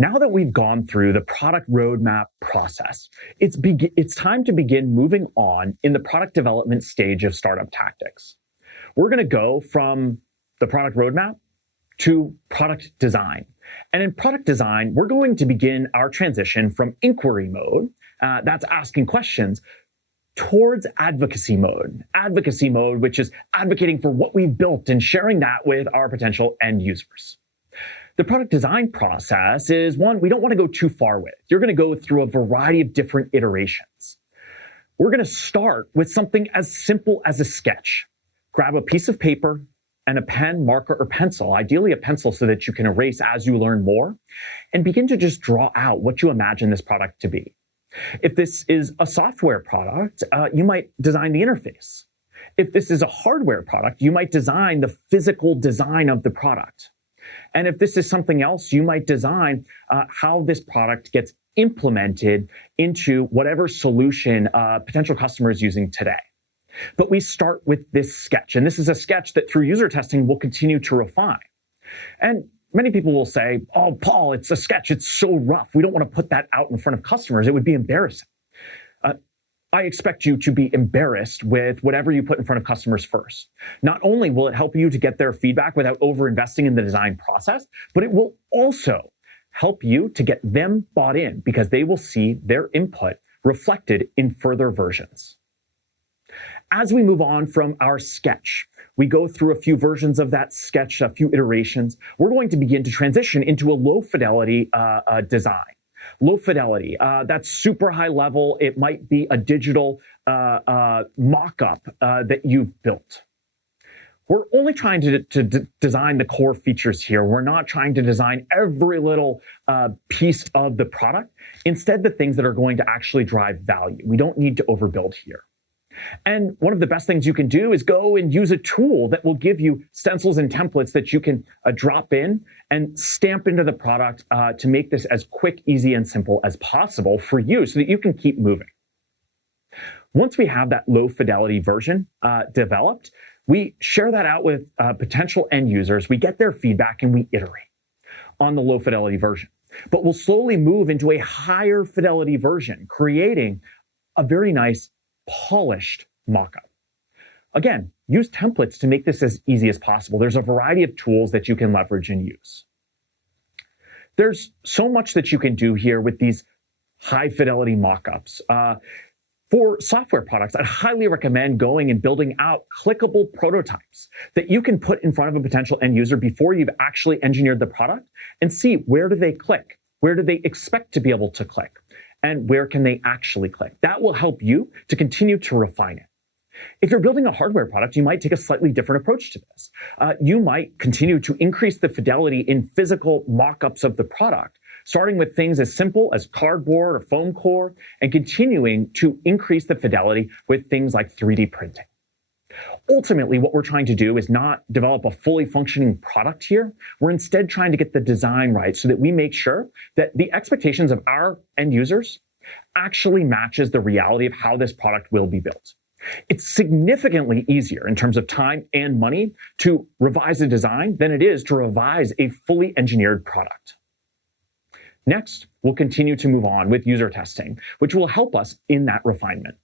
Now that we've gone through the product roadmap process, it's time to begin moving on in the product development stage of Startup Tactics. We're going to go from the product roadmap to product design. And in product design, we're going to begin our transition from inquiry mode, that's asking questions, towards advocacy mode. Advocacy mode, which is advocating for what we've built and sharing that with our potential end users. The product design process is one we don't want to go too far with. You're going to go through a variety of different iterations. We're going to start with something as simple as a sketch. Grab a piece of paper and a pen, marker, or pencil, ideally a pencil so that you can erase as you learn more, and begin to just draw out what you imagine this product to be. If this is a software product, you might design the interface. If this is a hardware product, you might design the physical design of the product. And if this is something else, you might design how this product gets implemented into whatever solution a potential customer is using today. But we start with this sketch, and this is a sketch that through user testing we'll continue to refine. And many people will say, oh, Paul, it's a sketch. It's so rough. We don't want to put that out in front of customers. It would be embarrassing. I expect you to be embarrassed with whatever you put in front of customers first. Not only will it help you to get their feedback without over-investing in the design process, but it will also help you to get them bought in because they will see their input reflected in further versions. As we move on from our sketch, we go through a few versions of that sketch, a few iterations. We're going to begin to transition into a low-fidelity design. Low fidelity, that's super high level. It might be a digital mock-up that you've built. We're only trying to design the core features here. We're not trying to design every little piece of the product. Instead, the things that are going to actually drive value. We don't need to overbuild here. And one of the best things you can do is go and use a tool that will give you stencils and templates that you can drop in and stamp into the product to make this as quick, easy, and simple as possible for you so that you can keep moving. Once we have that low fidelity version developed, we share that out with potential end users. We get their feedback and we iterate on the low fidelity version. But we'll slowly move into a higher fidelity version, creating a very nice polished mockup. Again, use templates to make this as easy as possible. There's a variety of tools that you can leverage and use. There's so much that you can do here with these high fidelity mockups. For software products, I'd highly recommend going and building out clickable prototypes that you can put in front of a potential end user before you've actually engineered the product and see where do they click? Where do they expect to be able to click? And where can they actually click? That will help you to continue to refine it. If you're building a hardware product, you might take a slightly different approach to this. You might continue to increase the fidelity in physical mock-ups of the product, starting with things as simple as cardboard or foam core, and continuing to increase the fidelity with things like 3D printing. Ultimately, what we're trying to do is not develop a fully functioning product here. We're instead trying to get the design right so that we make sure that the expectations of our end users actually matches the reality of how this product will be built. It's significantly easier in terms of time and money to revise a design than it is to revise a fully engineered product. Next, we'll continue to move on with user testing, which will help us in that refinement.